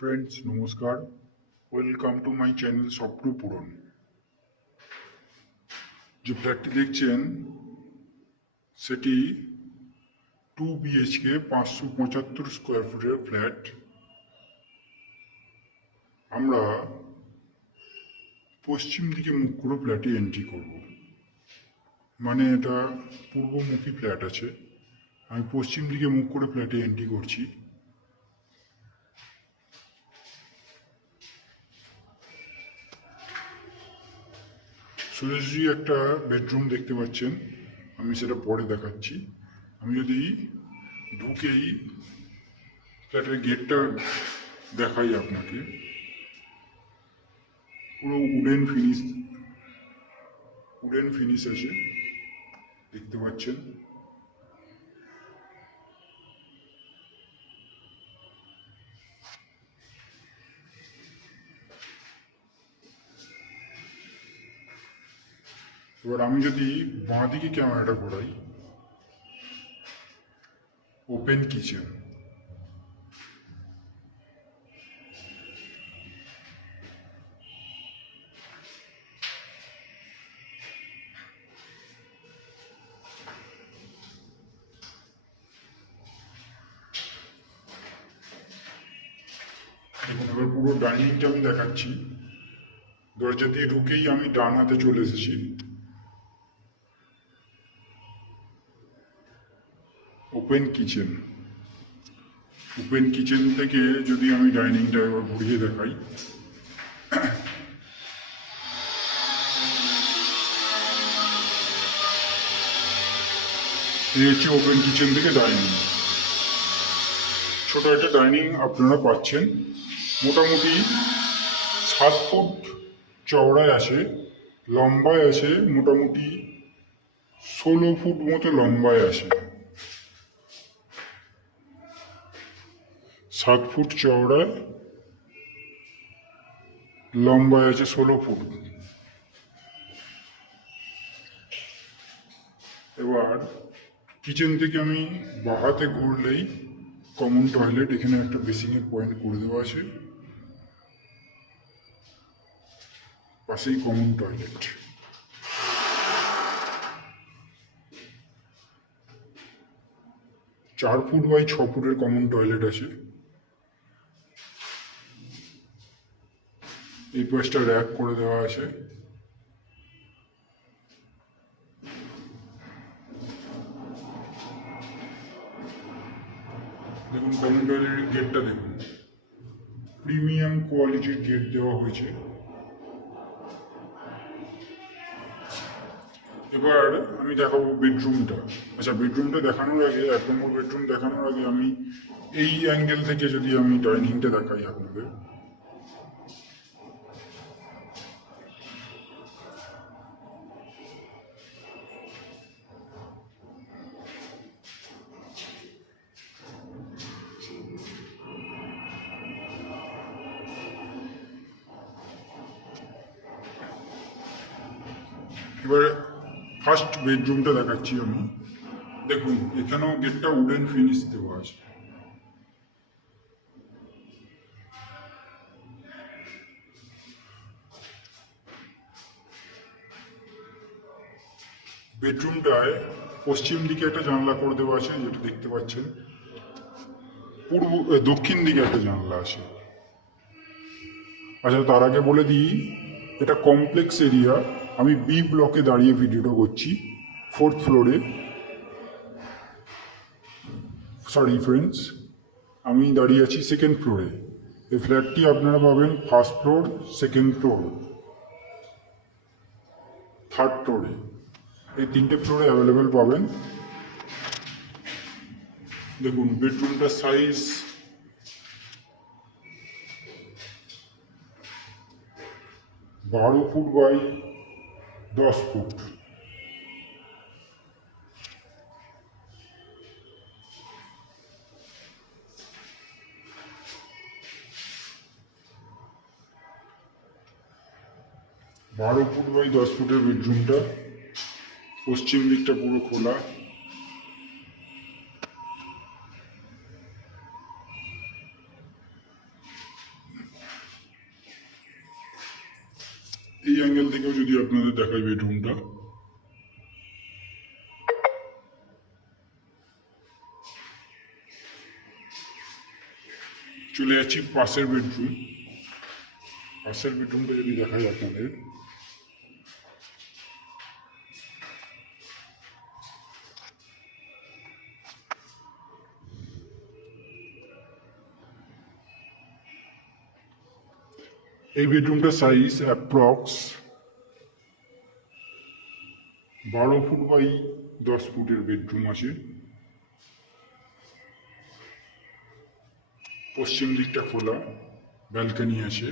Friends নমস্কার, welcome to my channel স্বপ্ন পূরণ। যে ফ্ল্যাটটি দেখছেন সেটি 2 BHK 575 স্কোয়ার ফুটের ফ্ল্যাট। আমরা পশ্চিম দিকে মুখ করে ফ্ল্যাটে এন্ট্রি করব, মানে এটা পূর্বমুখী ফ্ল্যাট আছে। আমি পশ্চিম দিকে মুখ করে ফ্ল্যাটে এন্ট্রি করছি। সোজাসুজি একটা বেডরুম দেখতে পাচ্ছেন, আমি সেটা পরে দেখাচ্ছি। আমি যদি ঢুকেই ফ্ল্যাটের গেটটা দেখাই আপনাকে, পুরো উডেন ফিনিশ আছে, দেখতে পাচ্ছেন। এবার আমি যদি বাঁ দিকে ক্যামেরাটা ঘোরাই, ওপেন কিচেন। দেখুন, এবার পুরো ডাইনিংটা আমি দেখাচ্ছি। দরজা দিয়ে ঢুকেই আমি ডান হাতে চলে এসেছি। Open kitchen. ওপেন কিচেন থেকে যদি আমি ডাইনিংটা এবার ঘুরিয়ে দেখাই, এই হচ্ছে ওপেন কিচেন থেকে ডাইনিং। ছোট একটা ডাইনিং আপনারা পাচ্ছেন। মোটামুটি 7 ফুট চওড়ায় আছে, লম্বায় আছে মোটামুটি 16 ফুট মতো লম্বায় আছে। 7 ফুট চওড়ায়, লম্বায় আছে 16 ফুট। এবার কিচেন থেকে আমি বাহাতে ঘুরলেই কমন টয়লেট। এখানে একটা বেসিংয়ের পয়েন্ট করে দেওয়া আছে, পাশেই কমন টয়লেট। চার ফুট বাই 6 ফুটের কমন টয়লেট আছে। এই পাশটা র্যাক করে দেওয়া আছে। দেখুন কমন টয়লেটের গেটটা দেখুন, প্রিমিয়াম কোয়ালিটির গেট দেওয়া হয়েছে। এবার আমি দেখাবো বেডরুমটা। আচ্ছা, বেডরুমটা দেখানোর আগে, 1 নম্বর বেডরুম দেখানোর আগে আমি এই অ্যাঙ্গেল থেকে যদি আমি ডাইনিংটা দেখাই আপনাদের, এবারে ফার্স্ট বেডরুমটা দেখাচ্ছি আমি। দেখুন এখানেও গেটটা উডেন ফিনিশ দেওয়া আছে। বেডরুমটায় পশ্চিম দিকে একটা জানলা করে দেওয়া আছে, যেটা দেখতে পাচ্ছেন। দক্ষিণ দিকে একটা জানলা আছে। আচ্ছা, তার আগে বলে দিই, এটা কমপ্লেক্স এরিয়া। আমি বি ব্লকে দাঁড়িয়ে ভিডিওটা করছি, 4th ফ্লোরে। সরি ফ্রেন্ডস, আমি দাঁড়িয়ে আছি 2nd ফ্লোরে। এই ফ্ল্যাটটি আপনারা পাবেন 1st floor, 2nd floor, 3rd ফ্লোরে। এই 3টে ফ্লোরে অ্যাভেলেবেল পাবেন। দেখুন বেডরুমটার সাইজ 12 ফুট বাই 10 ফুট। বারো ফুট বাই 10 ফুটের বেডরুমটা। পশ্চিম দিকটা পুরো খোলা। অ্যাঙ্গেল থেকেও যদি আপনাদের দেখাই বেডরুমটা, চলে যাচ্ছি পাশের বেডরুম। পাশের বেডরুমটা যদি দেখাই আপনাদের, এই বেডরুমটার সাইজ অ্যাপ্রক্স 12 ফুট বাই 10 ফুটের বেডরুম আছে। পশ্চিম দিকটা খোলা, ব্যালকনি আছে।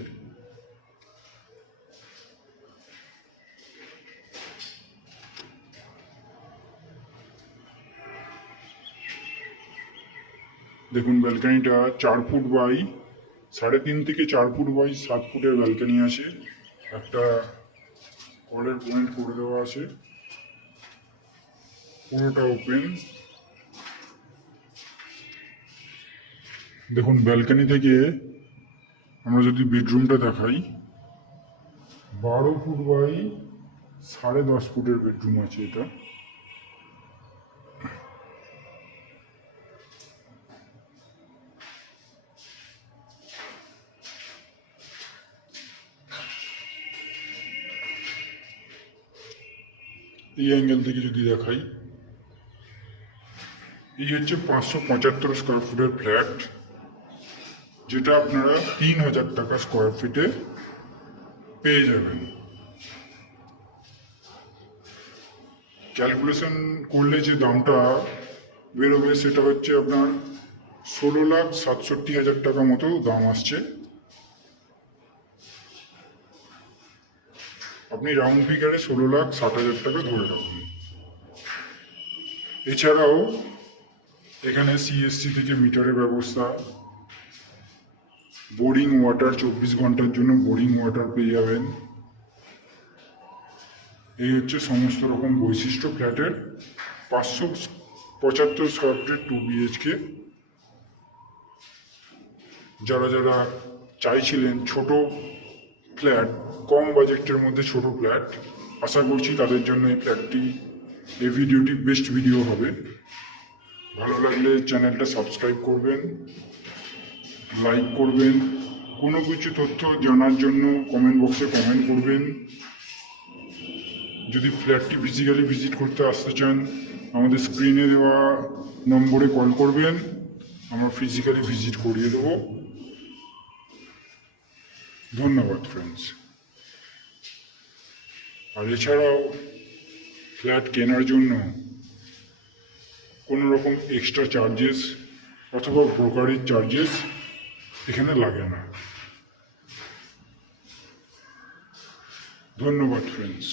দেখুন ব্যালকনিটা 4 ফুট বাই 3.5 থেকে 4 ফুট বাই 7 ফুটের ব্যালকনি আছে। একটা কলের পয়েন্ট করে দেওয়া আছে, পুরোটা ওপেন। দেখুন ব্যালকনি থেকে আমরা যদি বেডরুমটা দেখাই, 12 ফুট বাই 10.5 ফুটের বেডরুম আছে এটা। এই অ্যাঙ্গেল থেকে যদি দেখাই, এই হচ্ছে 575 স্কোয়ার ফুটের ফ্ল্যাট, যেটা আপনারা 3000 টাকা স্কোয়ার ফিটে পেয়ে যাবেন। ক্যালকুলেশন করলে যে দামটা বেরোবে সেটা হচ্ছে আপনার 16,67,000 টাকা মতো দাম আসছে। আপনি রাউন্ড ফিগারে 16,60,000 টাকা ধরে রাখুন। এছাড়াও এখানে সিএসসি থেকে মিটারের ব্যবস্থা, বোরিং ওয়াটার 24 ঘন্টার জন্য বোরিং ওয়াটার পেয়ে যাবেন। এই হচ্ছে সমস্ত রকম বৈশিষ্ট্য ফ্ল্যাটের। 575 স্কোয়ার ফিটের 2 BHK। যারা যারা চাইছিলেন ছোট ফ্ল্যাট, কম বাজেটের মধ্যে ছোট ফ্ল্যাট, আশা করছি তাদের জন্য এই ভিডিওটি বেস্ট ভিডিও হবে। ভালো লাগলে চ্যানেলটা সাবস্ক্রাইব করবেন, লাইক করবেন। কোনো কিছু তথ্য জানার জন্য কমেন্ট বক্সে কমেন্ট করবেন। যদি ফ্ল্যাটটি ফিজিক্যালি ভিজিট করতে আসতে চান, আমাদের স্ক্রিনে দেওয়া নম্বরে কল করবেন, আমরা ফিজিক্যালি ভিজিট করিয়ে দেবো। ধন্যবাদ ফ্রেন্ডস। আর এছাড়াও ফ্ল্যাট কেনার জন্য কোনো রকম এক্সট্রা চার্জেস অথবা ব্রোকারেজ চার্জেস এখানে লাগে না। ধন্যবাদ ফ্রেন্ডস।